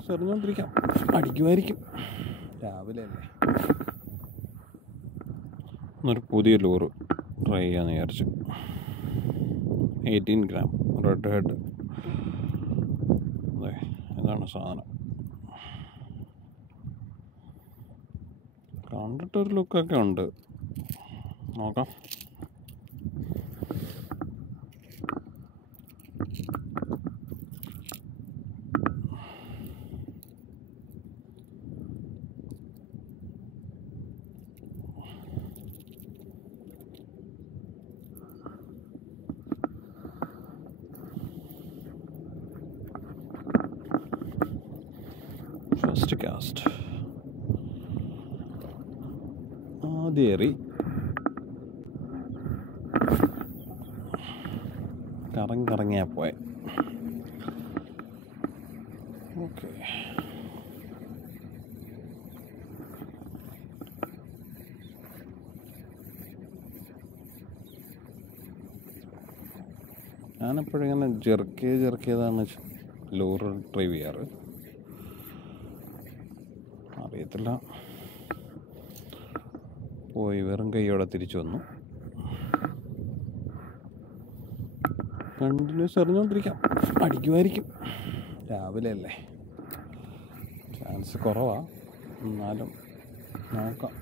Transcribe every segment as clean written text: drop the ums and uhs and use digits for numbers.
Continuous എറിഞ്ഞുകൊണ്ടിരിക്കാം. അടിക്കുമായിരിക്കും, രാവിലെ അല്ലേ. എന്നൊരു പുതിയ ലൂറ് ട്രൈ ചെയ്യാമെന്ന് വിചാരിച്ചു. 18 gram റെഡ് ഹെഡ്. അതെ, ഇതാണ് സാധനം. കണ്ടിട്ടൊരു ലുക്കൊക്കെ ഉണ്ട്, നോക്കാം. ഫസ്റ്റ് കാസ്റ്റ് ആദ്യേറി കറങ്ങിയാ പോയെ. ഓക്കെ, ഞാനെപ്പോഴിങ്ങനെ ജെർക്ക് ചെയ്താണ് ലൂറ് ഡ്രൈവ് ചെയ്യാറ്. അറിയത്തില്ല, പോയി വെറും കൈയോടെ തിരിച്ചു വന്നു. കണ്ടിന്യൂസ് എറിഞ്ഞുകൊണ്ടിരിക്കാം. അടിക്കുമായിരിക്കും, രാവിലെ അല്ലേ. ചാൻസ് കുറവാണ്, എന്നാലും നോക്കാം.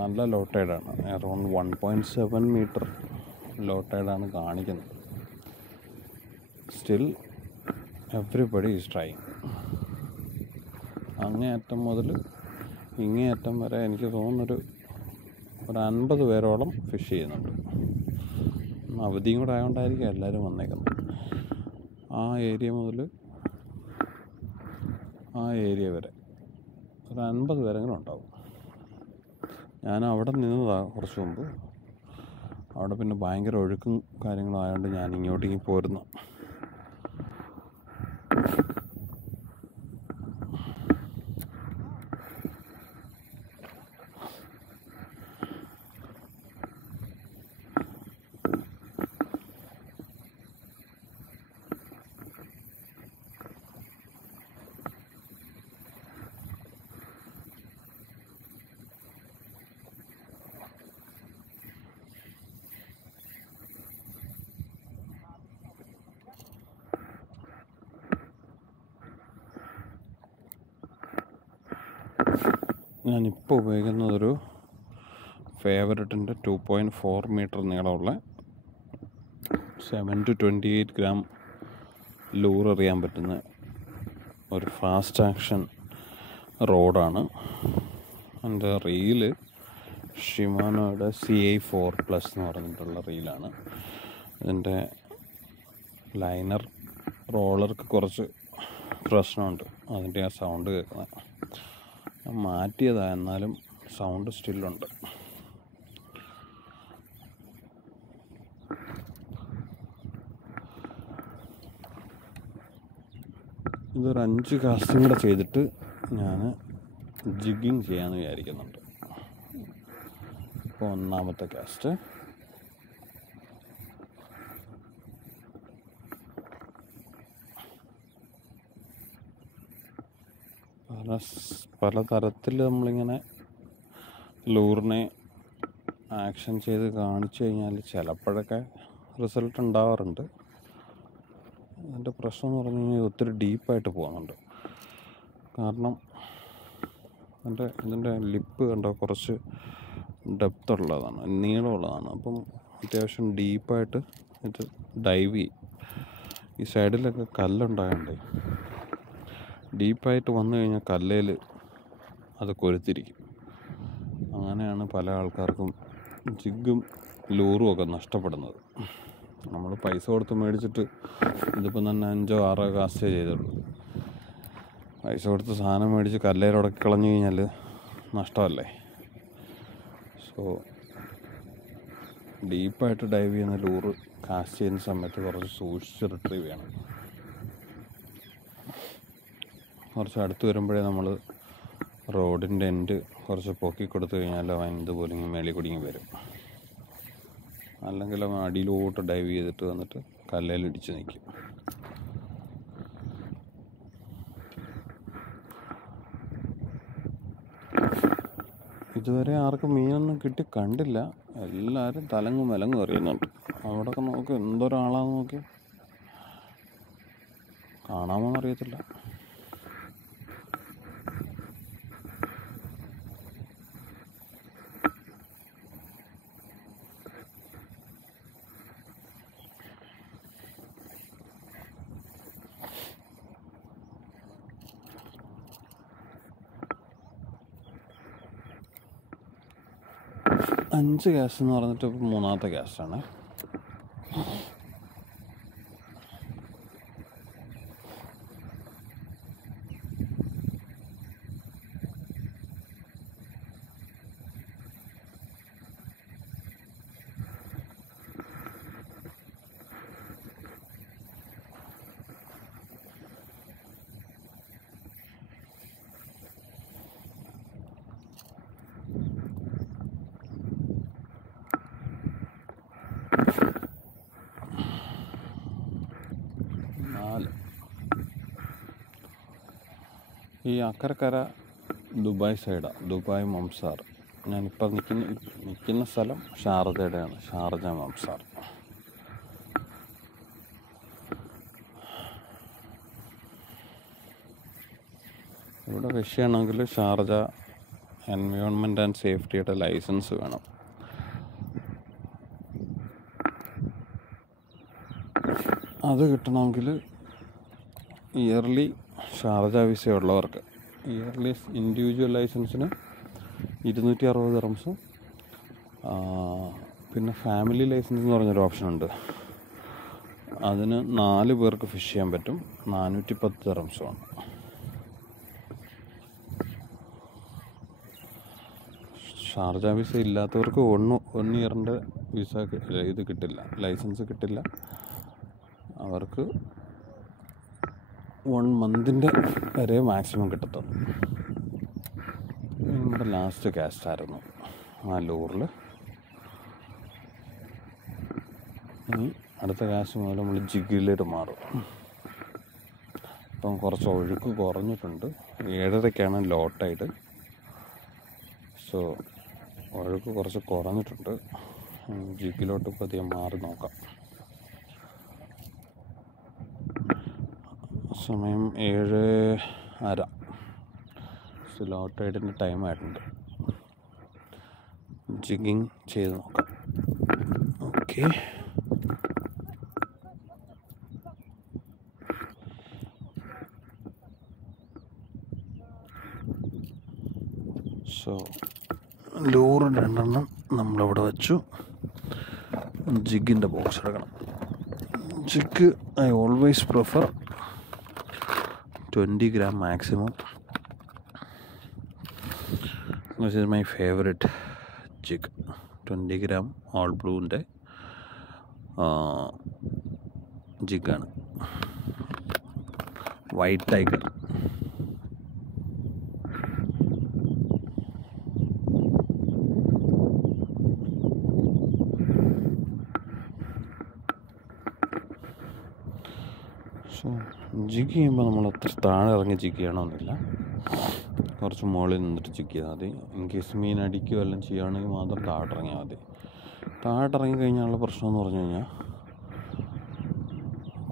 നല്ല ലോ ടൈഡാണ്, അറൗണ്ട് 1.7 മീറ്റർ ലോ ടൈഡാണ് കാണിക്കുന്നത്. Still everybody is trying. അങ്ങേയറ്റം മുതൽ ഇങ്ങേയറ്റം വരെ എനിക്ക് തോന്നുന്നൊരു 50 പേരോളം ഫിഷ് ചെയ്യുന്നുണ്ട്. അവധിയും കൂടെ ആയതുകൊണ്ടായിരിക്കും എല്ലാവരും വന്നേക്കുന്നത്. ആ ഏരിയ മുതൽ ആ ഏരിയ വരെ ഒരു 50 പേരെങ്കിലും ഉണ്ടാവും. ഞാൻ അവിടെ നിന്നതാണ് കുറച്ച് മുമ്പ്. അവിടെ പിന്നെ ഭയങ്കര ഒഴുക്കും കാര്യങ്ങളും ആയതുകൊണ്ട് ഞാൻ ഇങ്ങോട്ടേക്ക് പോരുന്നു. ഞാനിപ്പോൾ ഉപയോഗിക്കുന്നതൊരു ഫേവററ്റിൻ്റെ 2.4 മീറ്റർ നീളമുള്ള 7 to 28 gram ലൂർ എറിയാൻ പറ്റുന്ന ഒരു ഫാസ്റ്റ് ആക്ഷൻ റോഡാണ്. എൻ്റെ റീല് ഷിമാനോയുടെ CI4+ എന്ന് പറഞ്ഞിട്ടുള്ള റീലാണ്. ഇതിൻ്റെ ലൈനർ റോളർക്ക് കുറച്ച് പ്രശ്നമുണ്ട്, അതിൻ്റെ ആ സൗണ്ട് കേൾക്കുന്നത്. മാറ്റിയതാണ്, എന്നാലും സൗണ്ട് സ്റ്റില്ലുണ്ട്. ഇതൊരു 5 കാസ്റ്റും കൂടെ ചെയ്തിട്ട് ഞാൻ ജിഗിങ് ചെയ്യാമെന്ന് വിചാരിക്കുന്നുണ്ട്. ഇപ്പോൾ ഒന്നാമത്തെ കാസ്റ്റ്. പല തരത്തിൽ നമ്മളിങ്ങനെ ലൂറിനെ ആക്ഷൻ ചെയ്ത് കാണിച്ചു കഴിഞ്ഞാൽ ചിലപ്പോഴൊക്കെ റിസൾട്ട് ഉണ്ടാവാറുണ്ട്. അതിൻ്റെ പ്രശ്നം എന്ന് പറഞ്ഞു കഴിഞ്ഞാൽ ഒത്തിരി ഡീപ്പായിട്ട് പോകുന്നുണ്ട്. കാരണം ഇതിൻ്റെ ലിപ്പ് കണ്ടോ, കുറച്ച് ഡെപ്ത് ഉള്ളതാണ്, നീളമുള്ളതാണ്. അപ്പം അത്യാവശ്യം ഡീപ്പായിട്ട് ഇത് ഡൈവ് ചെയ്യും. ഈ സൈഡിലൊക്കെ കല്ലുണ്ടാകണ്ടേ, ഡീപ്പായിട്ട് വന്നു കഴിഞ്ഞാൽ കല്ലേൽ അത് കൊരുത്തിരിക്കും. അങ്ങനെയാണ് പല ആൾക്കാർക്കും ജിഗും ലൂറും ഒക്കെ നഷ്ടപ്പെടുന്നത്. നമ്മൾ പൈസ കൊടുത്ത് മേടിച്ചിട്ട് ഇതിപ്പം തന്നെ 5-6 കാസ്റ്റേ ചെയ്തുള്ളൂ. പൈസ കൊടുത്ത് സാധനം മേടിച്ച് കല്ലേലോടൊക്കെ കളഞ്ഞു കഴിഞ്ഞാൽ നഷ്ടമല്ലേ. സോ ഡീപ്പായിട്ട് ഡൈവ് ചെയ്യുന്ന ലൂറ് കാസ്റ്റ് ചെയ്യുന്ന സമയത്ത് കുറച്ച് സൂക്ഷിച്ച് റിട്രീവ് ചെയ്യണം. കുറച്ച് അടുത്ത് വരുമ്പോഴേ നമ്മൾ റോഡിൻ്റെ എൻഡ് കുറച്ച് പൊക്കി കൊടുത്തു കഴിഞ്ഞാൽ അവൻ ഇതുപോലെ ഇങ്ങനെ മേളിൽ കുടുങ്ങി വരും. അല്ലെങ്കിൽ അവൻ അടിയിലോട്ട് ഡൈവ് ചെയ്തിട്ട് വന്നിട്ട് കല്ലേൽ ഇടിച്ച് നിൽക്കും. ഇതുവരെ ആർക്കും മീനൊന്നും കിട്ടി കണ്ടില്ല. എല്ലാവരും തലങ്ങും വിലങ്ങും എറിയുന്നുണ്ട്. അവിടെയൊക്കെ നോക്കി എന്തൊരാളാന്ന് നോക്കി. കാണാമോ അറിയത്തില്ല. അഞ്ച് ഗ്യാസ് എന്ന് പറഞ്ഞിട്ട് ഇപ്പോൾ മൂന്നാമത്തെ ഗ്യാസാണ്. ഈ അക്കരക്കര ദുബായ് സൈഡാണ്, ദുബായ് മംസാർ. ഞാനിപ്പോൾ നിൽക്കുന്ന സ്ഥലം ഷാർജയുടെയാണ്, ഷാർജ മംസാർ. ഇവിടെ വിഷയമാണെങ്കിൽ ഷാർജ എൻവയോൺമെൻറ്റ് ആൻഡ് സേഫ്റ്റിയുടെ ലൈസൻസ് വേണം. അത് കിട്ടണമെങ്കിൽ ഇയർലി ഷാർജ വിസയുള്ളവർക്ക് ഇയർലി ഇൻഡിവിജ്വൽ ലൈസൻസിന് 260 ദിർഹംസും, പിന്നെ ഫാമിലി ലൈസൻസ് എന്ന് പറഞ്ഞൊരു ഓപ്ഷനുണ്ട്. അതിന് 4 പേർക്ക് ഫിഷ് ചെയ്യാൻ പറ്റും, 410 ദിർഹംസുമാണ്. ഷാർജ വിസ ഇല്ലാത്തവർക്ക് 1 ഇയറിൻ്റെ വിസ ഇത് കിട്ടില്ല, ലൈസൻസ് കിട്ടില്ല. അവർക്ക് 1 മന്തിൻ്റെ വരെ മാക്സിമം കിട്ടത്തുള്ളൂ. നമ്മുടെ ലാസ്റ്റ് കാസ്റ്റായിരുന്നു ആ ലൂറിൽ. ഇനി അടുത്ത കാസ്റ്റ് മുതൽ നമ്മൾ ജിഗിലേക്ക് മാറും. ഇപ്പം കുറച്ച് ഒഴുക്ക് കുറഞ്ഞിട്ടുണ്ട്. 7:30ക്കാണ് ലോട്ടായിട്ട്. സോ ഒഴുക്ക് കുറച്ച് കുറഞ്ഞിട്ടുണ്ട്. ജിഗിലോട്ട് ഇപ്പോൾ അധികം മാറി നോക്കാം. സമയം 7:30. ലോ ടൈഡിൻ്റെ ടൈമായിട്ടുണ്ട്. ജിഗിങ് ചെയ്ത് നോക്കാം. ഓക്കെ, സോ ലൂറ് 2 നമ്മളിവിടെ വെച്ചു. ജിഗിൻ്റെ ബോക്സ് എടുക്കണം. Jig I always prefer 20 gram maximum. This is my favorite jig. 20 gram all blueൻ്റെ ജിഗാണ്, വൈറ്റ് ടൈഗർ. സോ ജിഗ് ചെയ്യുമ്പോൾ നമ്മൾ അത്ര താഴെ ഇറങ്ങി ജിഗ് ചെയ്യണമെന്നില്ല, കുറച്ച് മുകളിൽ നിന്നിട്ട് ജിഗ് ചെയ്താൽ മതി. ഇൻ കേസ് മീൻ അടിക്കുകയോ എല്ലാം ചെയ്യുകയാണെങ്കിൽ മാത്രം താഴോട്ടിറങ്ങിയാൽ മതി. താഴോട്ടിറങ്ങി കഴിഞ്ഞാലുള്ള പ്രശ്നം എന്ന് പറഞ്ഞു കഴിഞ്ഞാൽ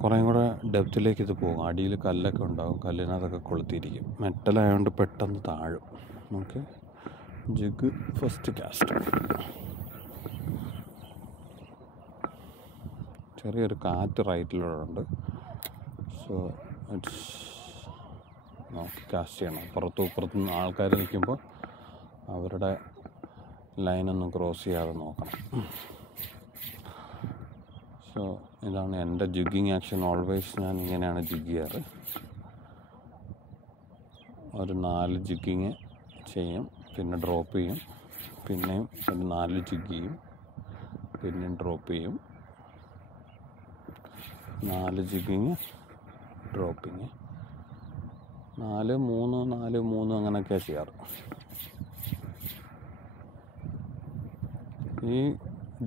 കുറേ കൂടെ ഡെപ്തിലേക്ക് ഇത് പോകും. അടിയിൽ കല്ലൊക്കെ ഉണ്ടാകും, കല്ലിനകത്തൊക്കെ കൊളുത്തിയിരിക്കും. മെറ്റലായതുകൊണ്ട് പെട്ടെന്ന് താഴും. Okay, jig first cast. ചെറിയൊരു കാറ്റ് റൈറ്റിലുണ്ട്. സോ ഇറ്റ്സ് നോക്കി കാസ്റ്റ് ചെയ്യണം. ഇപ്പുറത്തുനിന്ന് ആൾക്കാർ നിൽക്കുമ്പോൾ അവരുടെ ലൈനൊന്നും ക്രോസ് ചെയ്യാതെ നോക്കണം. സോ ഇതാണ് എൻ്റെ ജിഗിങ് ആക്ഷൻ. ഓൾവേസ് ഞാൻ ഇങ്ങനെയാണ് ജിഗ് ചെയ്യാറ്. ഒരു 4 ജിഗിങ് ചെയ്യും, പിന്നെ ഡ്രോപ്പ് ചെയ്യും, പിന്നെയും ഒരു 4 ജിഗ് ചെയ്യും, പിന്നെയും ഡ്രോപ്പ് ചെയ്യും, 4 ജിഗിങ്, ഡ്രോപ്പിങ്, 4 3 4 3 അങ്ങനെയൊക്കെയാണ് ചെയ്യാറ്. ഈ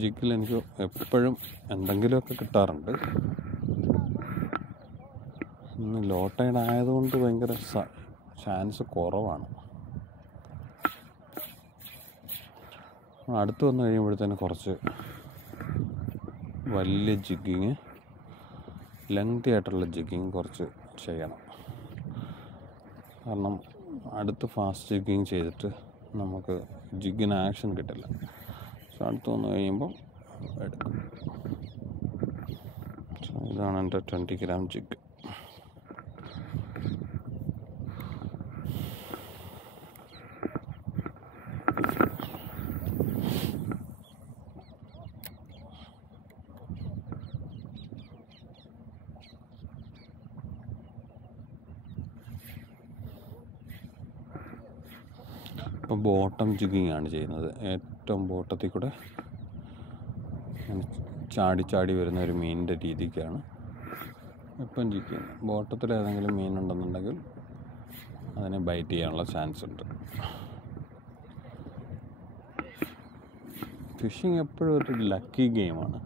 ജിഗിൽ എനിക്ക് എപ്പോഴും എന്തെങ്കിലുമൊക്കെ കിട്ടാറുണ്ട്. ഇന്ന് ലോ ടൈഡ് ആയതുകൊണ്ട് ഭയങ്കര ചാൻസ് കുറവാണ്. അടുത്ത് വന്നു കഴിയുമ്പോഴത്തേന് കുറച്ച് വലിയ ജിഗ്ഗിങ്, ലെങ്തി ആയിട്ടുള്ള ജിഗ്ഗിങ് കുറച്ച് ചെയ്യണം. കാരണം അടുത്ത് ഫാസ്റ്റ് ജിഗ്ഗിങ് ചെയ്തിട്ട് നമുക്ക് ജിഗ്ഗിന് ആക്ഷൻ കിട്ടില്ല. സോ അടുത്ത് വന്നു കഴിയുമ്പോൾ എടുക്കും. സോ ഇതാണ് എൻ്റെ 20 ഗ്രാം ജിഗ്. ഇപ്പോൾ ബോട്ടം ജിഗ്ഗിങ് ആണ് ചെയ്യുന്നത്. ഏറ്റവും ബോട്ടത്തിൽ കൂടെ ചാടി ചാടി വരുന്ന ഒരു മീനിൻ്റെ രീതിക്കാണ് ഇപ്പം ജിഗ് ചെയ്യുന്നത്. ബോട്ടത്തിൽ ഏതെങ്കിലും മീനുണ്ടെന്നുണ്ടെങ്കിൽ അതിനെ ബൈറ്റ് ചെയ്യാനുള്ള ചാൻസ് ഉണ്ട്. ഫിഷിങ് എപ്പോഴും ഒരു ലക്കി ഗെയിമാണ്.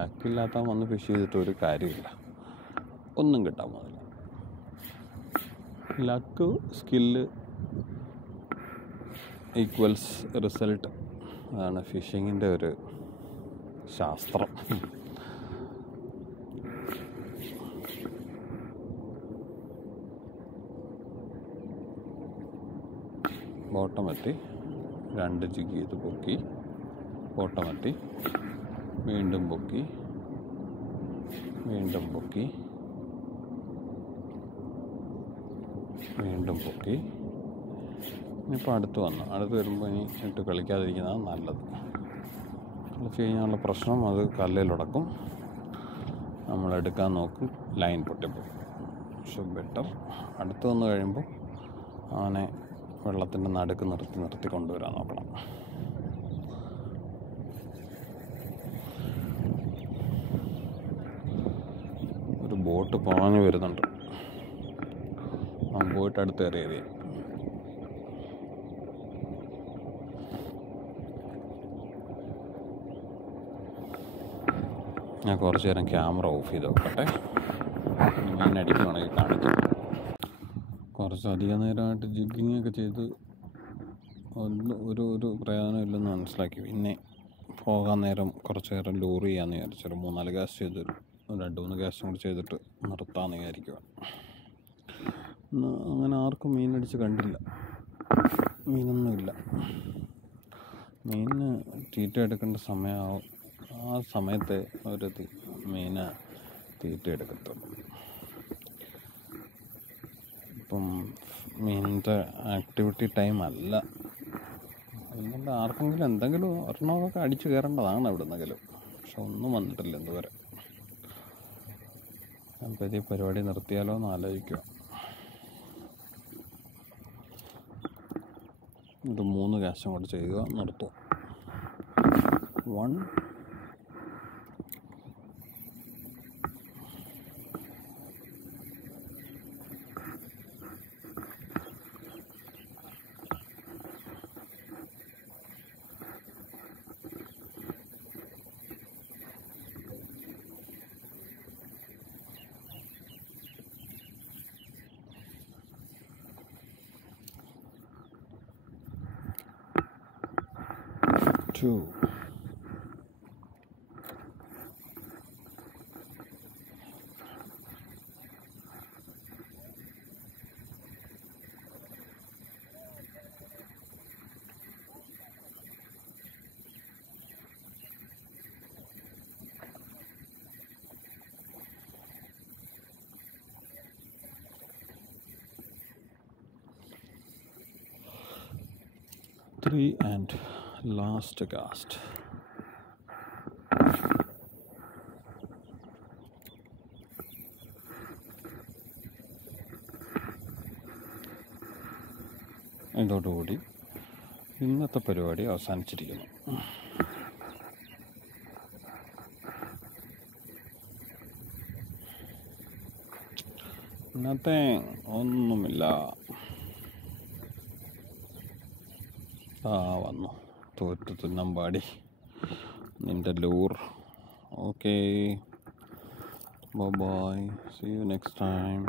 ലക്കില്ലാത്തവൻ വന്ന് ഫിഷ് ചെയ്തിട്ട് ഒരു കാര്യമില്ല, ഒന്നും കിട്ടാൻ പോകുന്നില്ല. Luck, skill equals result. അതാണ് ഫിഷിങ്ങിൻ്റെ ഒരു ശാസ്ത്രം. ബോട്ടമെത്തി 2 ജിഗ് ചെയ്ത് പൊക്കി, ബോട്ടമെത്തി വീണ്ടും പൊക്കി, വീണ്ടും പൊക്കി, വീണ്ടും പൊക്കി. ഇനിയിപ്പോൾ അടുത്ത് വരുമ്പോൾ ഇനി ഇട്ട് കളിക്കാതിരിക്കുന്നതാണ് നല്ലത്. കളിച്ച് കഴിഞ്ഞാലുള്ള പ്രശ്നം അത് കല്ലിലുടക്കും, നമ്മളെടുക്കാൻ നോക്കും, ലൈൻ പൊട്ടിപ്പോകും. പക്ഷെ ബെറ്റർ അടുത്ത് വന്ന് കഴിയുമ്പോൾ അവനെ വെള്ളത്തിൻ്റെ നടുക്ക് നിർത്തി കൊണ്ടുവരാൻ നോക്കണം. ഒരു ബോട്ട് പാഞ്ഞു വരുന്നുണ്ട്, അവൻ പോയിട്ട് അടുത്ത് കയറിയത്. ഞാൻ കുറച്ച് നേരം ക്യാമറ ഓഫ് ചെയ്ത് നോക്കട്ടെ, മീനടിക്കുവാണെങ്കിൽ കാണിക്കാം. കുറച്ചധികം നേരമായിട്ട് ജിഗ്ഗിങ് ഒക്കെ ചെയ്ത് ഒരു പ്രയോജനമില്ലെന്ന് മനസ്സിലാക്കി. പിന്നെ പോകാൻ നേരം കുറച്ച് നേരം ലോറി ചെയ്യാമെന്ന് വിചാരിച്ചു. ഒരു 3-4 കാസ്റ്റ് ചെയ്ത് 2-3 കാസ്റ്റും കൂടി ചെയ്തിട്ട് നിർത്താമെന്ന് വിചാരിക്കുക. അങ്ങനെ ആർക്കും മീനടിച്ച് കണ്ടില്ല, മീനൊന്നുമില്ല. മീനിന് തീറ്റ എടുക്കേണ്ട സമയമാവും, ആ സമയത്തെ ഒരു മീന് തീറ്റ എടുക്കത്തുള്ളൂ. ഇപ്പം മീനിൻ്റെ ആക്ടിവിറ്റി ടൈം അല്ല. അതുകൊണ്ട് ആർക്കെങ്കിലും എന്തെങ്കിലും ഒരെണ്ണമൊക്കെ അടിച്ചു കയറേണ്ടതാണ് എവിടുന്നെങ്കിലും. പക്ഷെ ഒന്നും വന്നിട്ടില്ല ഇതുവരെ. അപ്പോൾ ഈ പരിപാടി നിർത്തിയാലോ എന്ന് ആലോചിക്കുക. ഇത് 3 കാശും കൂടെ ചെയ്യുക, നിർത്തുക. 1 2 3 and last cast. ഇതോടുകൂടി ഇന്നത്തെ പരിപാടി അവസാനിച്ചിരിക്കുന്നു. ഇന്നത്തെ ഒന്നുമില്ല. വന്നു തോറ്റു തിന്നാൻ പാടി നിൻ്റെ ലൂർ. Okay, bye, see you next time.